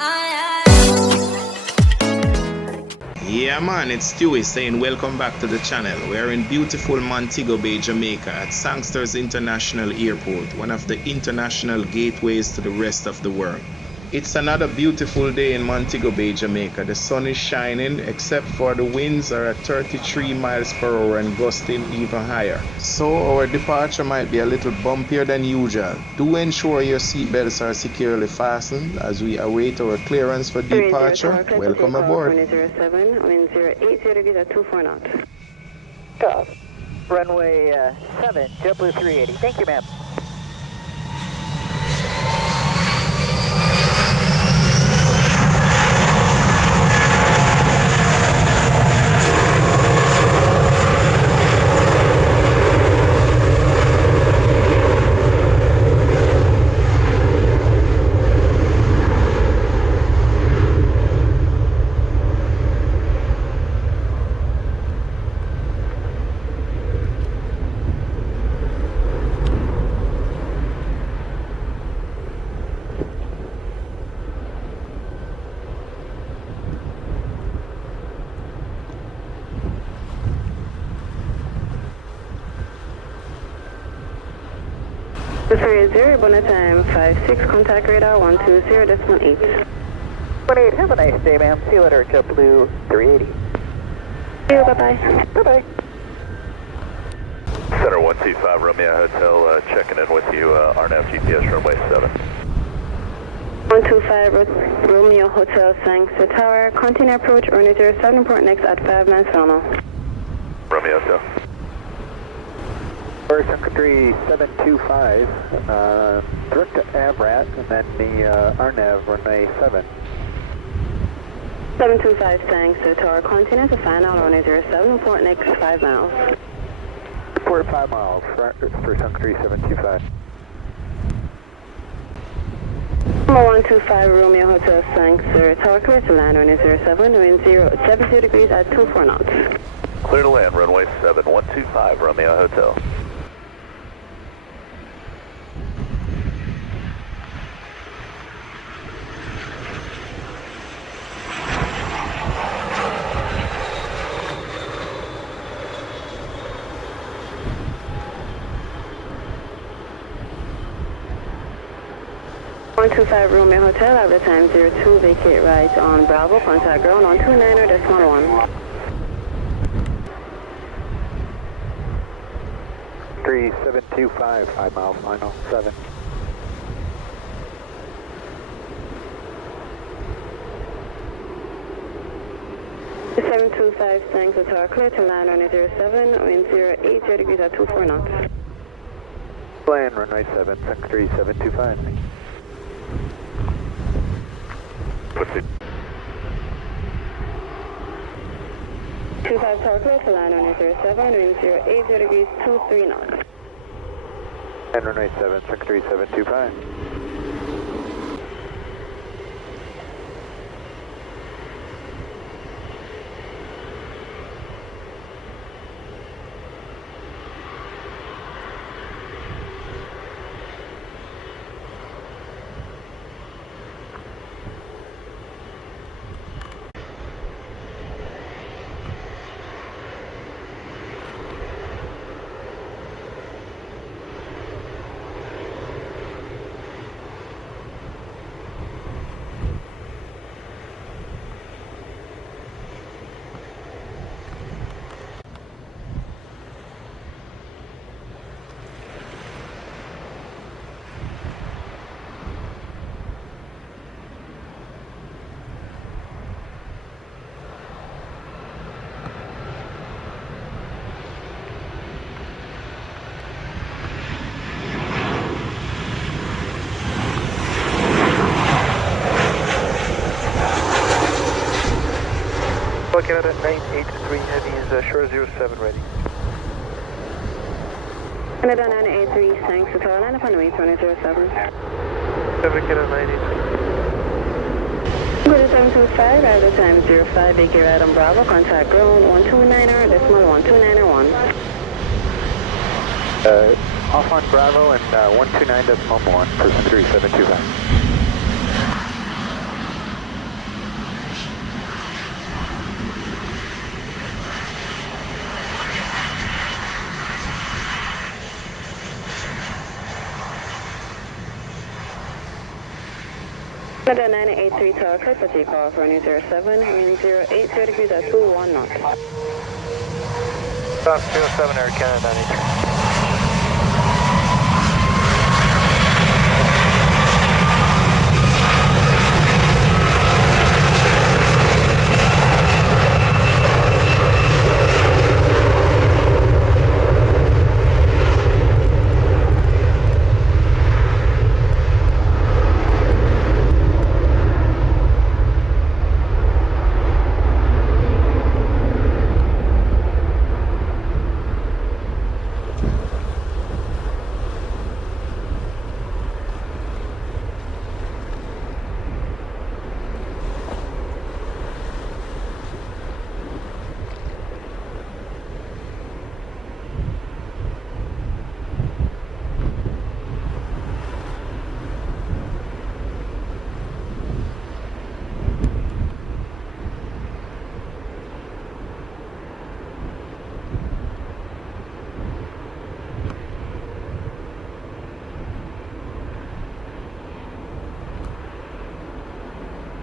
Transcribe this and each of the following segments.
Yeah man, it's Stewie saying welcome back to the channel. We're in beautiful Montego Bay, Jamaica at Sangsters International Airport, one of the international gateways to the rest of the world. It's another beautiful day in Montego Bay, Jamaica. The sun is shining except for the winds are at 33 miles per hour and gusting even higher. So our departure might be a little bumpier than usual. Do ensure your seatbelts are securely fastened as we await our clearance for departure. Welcome aboard. 07, wind 080 degrees at 24 knots. Runway 7, JetBlue 380. Thank you, ma'am. Bonnet time 56, contact radar 120.8. 28, have a nice day, ma'am. See you later, JetBlue 380. See you, bye-bye. Bye-bye. Center 125 Romeo Hotel, checking in with you, RNAV GPS runway 7. 125 Romeo Hotel, Sangster Tower, continue approach, runway 07, port next at 5 miles final. Romeo Hotel. Country 725, direct to Avrat, and then the RNAV runway 7. 725 Sangster Tower, continue to final, runway 07, port next 5 miles. Port 5 miles for Country 725. 125 Romeo Hotel, Sangster Tower, clear to land, runway 07, wind 70 degrees at 24 knots. Clear to land, runway 7, 125 Romeo Hotel. One two five Romeo Hotel, at the time 02, vacate right on Bravo, contact ground on 29.1. 3725, 5 miles final, 7. The 725 Sangster Tower, clear to land on 07, wind 080 degrees at 24 knots. Land runway 7, Country 725. What's it? 25 Tower, clear to land on 07, wind 080 degrees 23 knots. And runway 7, Country 725. Canada 983 heavy is shore 07 ready. Canada 983 Sangster Tower, line up on the way 2007. Canada 983. Go to 725, at the time 05, vacate right on Bravo, contact ground 129.1. Off on Bravo and 129.1 for 3725. Canada 983 Tower, clear for takeoff, runway 07, wind 080 degrees at 21 knots. 07 Air Canada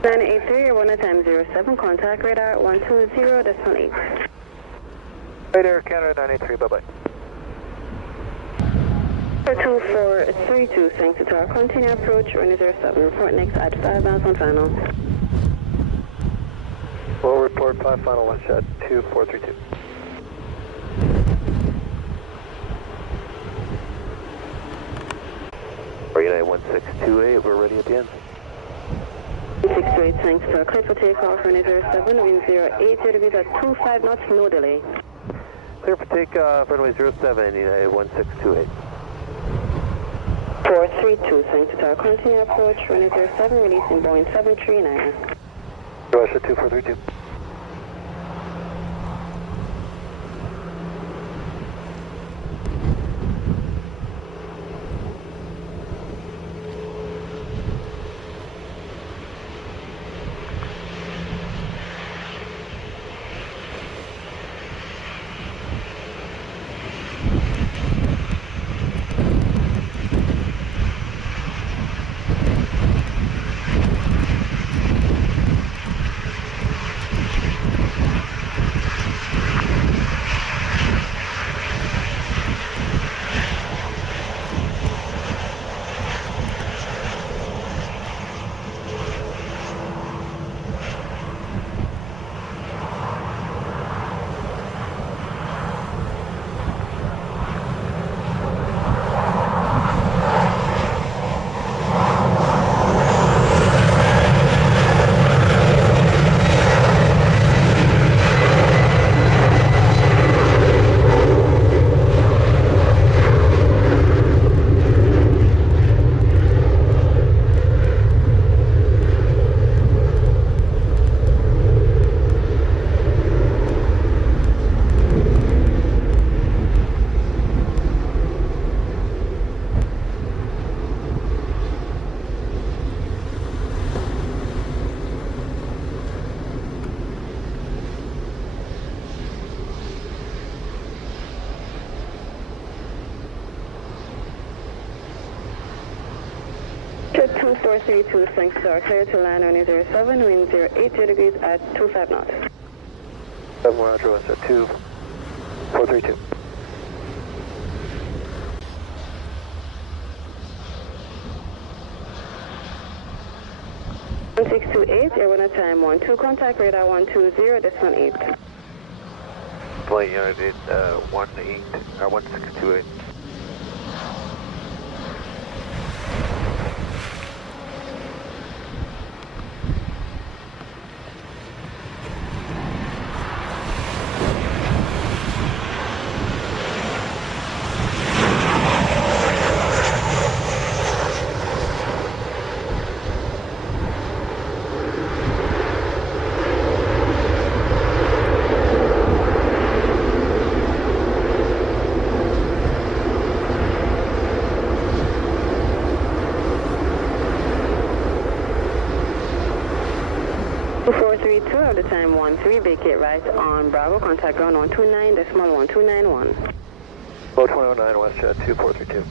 983. You're 1 at time 07, contact radar 120.8. Right Air Canada 983, bye-bye. 2432, thanks to Tower, continue approach, runway 07, report next at 5 miles on final. We'll report 5 final, WestJet 2432. United 1628, we're ready at the end. 628, thanks to Tower, clear for takeoff, runway 07, wind 080 degrees at 25 knots, no delay. Clear for takeoff, runway 07, United 1628. 432, thanks to Tower, continue approach, runway 07, releasing Boeing 739. WestJet 2432. Jet 2432, thanks to Tower, clear to land runway 07, wind 080 degrees at 25 knots. 7 Roger, WestJet 2432. One 628, Air 1 at time 12, contact radar 120.8. Flight United 1628. Of the time 13, vacate right on Bravo, contact ground 129.1291. Low 209, WestJet 2432.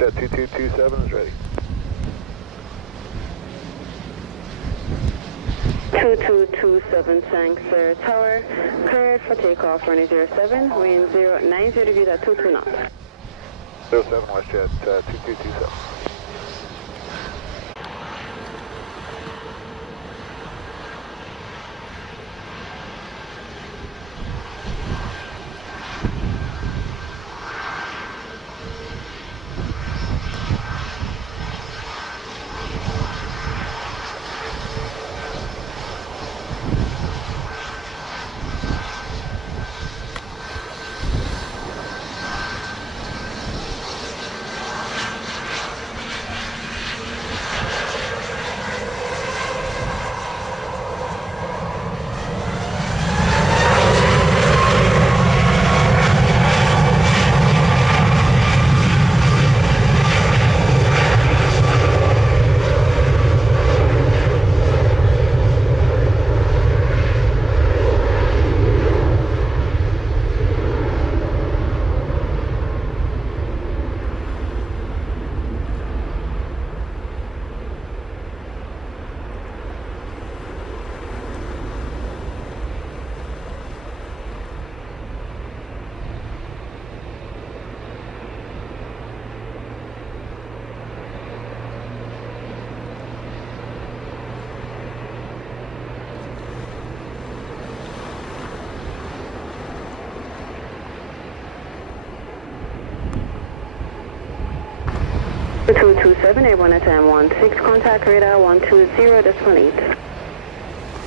WestJet 2227 is ready. 2227 Sangster Tower, cleared for takeoff runway 07, wind 090 degrees at 22 knots. 07 WestJet 2227. Two 227, Airborne at time 16, contact radar 120.8.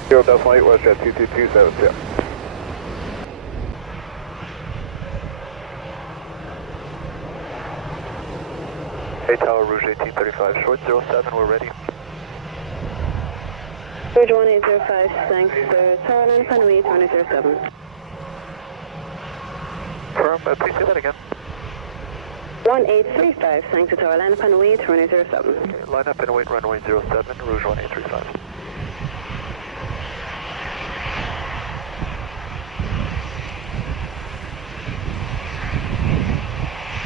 0.8 WestJet 2227, yeah. Hey Tower, Rouge 1835, short 07, we're ready. Rouge 1805, Sangster Tower, line upon way 2007. Firm, please say that again. 1835, Sangster Tower, line upon way 2007. Okay, line up and wait runway 07, Rouge 1835.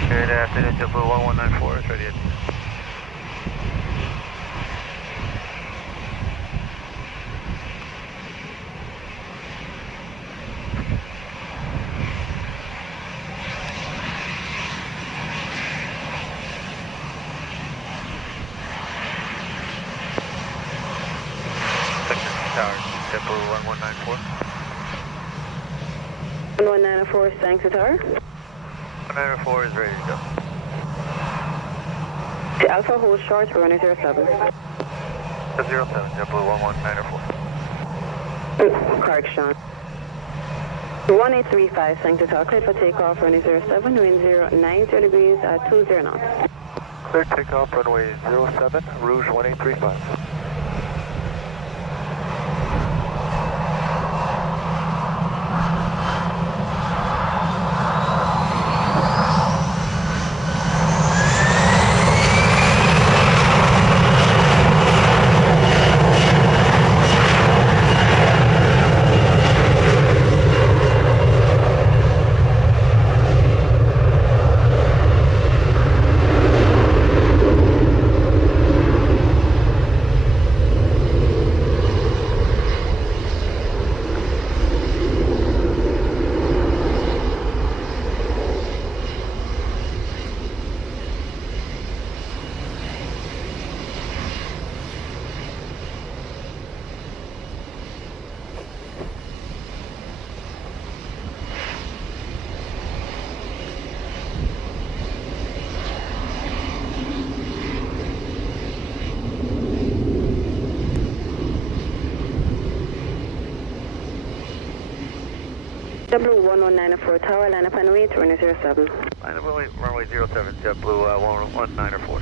Good afternoon, JetBlue 1194 is ready. Tower, JetBlue 1194. 1194, Sangster Tower. 194 is ready to go. The Alpha hold short for runway 07. 07, JetBlue 1194. Correction. 1835, Sangster Tower, cleared for takeoff runway 07, wind 090 degrees at 20 knots. Clear takeoff runway 07, Rouge 1835. JetBlue 1194 Tower, line upon way 2007. Line up runway 07, JetBlue 1194.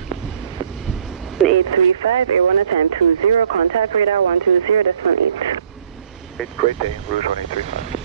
835, Airborne at time 20, contact radar 120.8. Great day, Rouge 1835.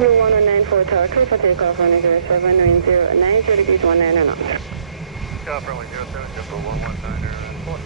Blue 1194 Tower, clear for takeoff, runway 07, wind 090 degrees 19 knots. Takeoff, runway 07, JetBlue 119 4.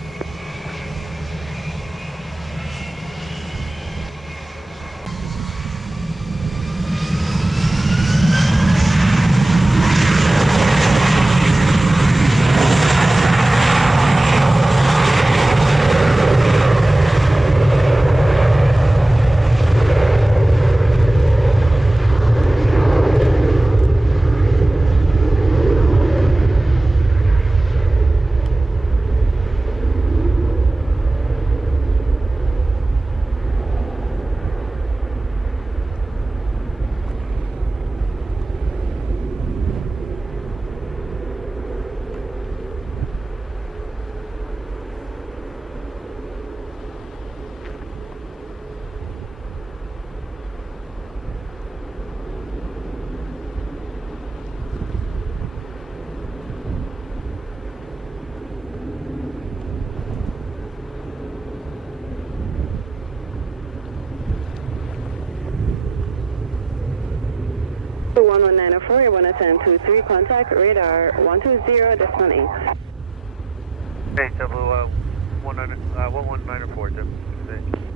Blue 11904, Airborne SM23, contact radar 120.8. Hey, JetBlue 11904, JetBlue.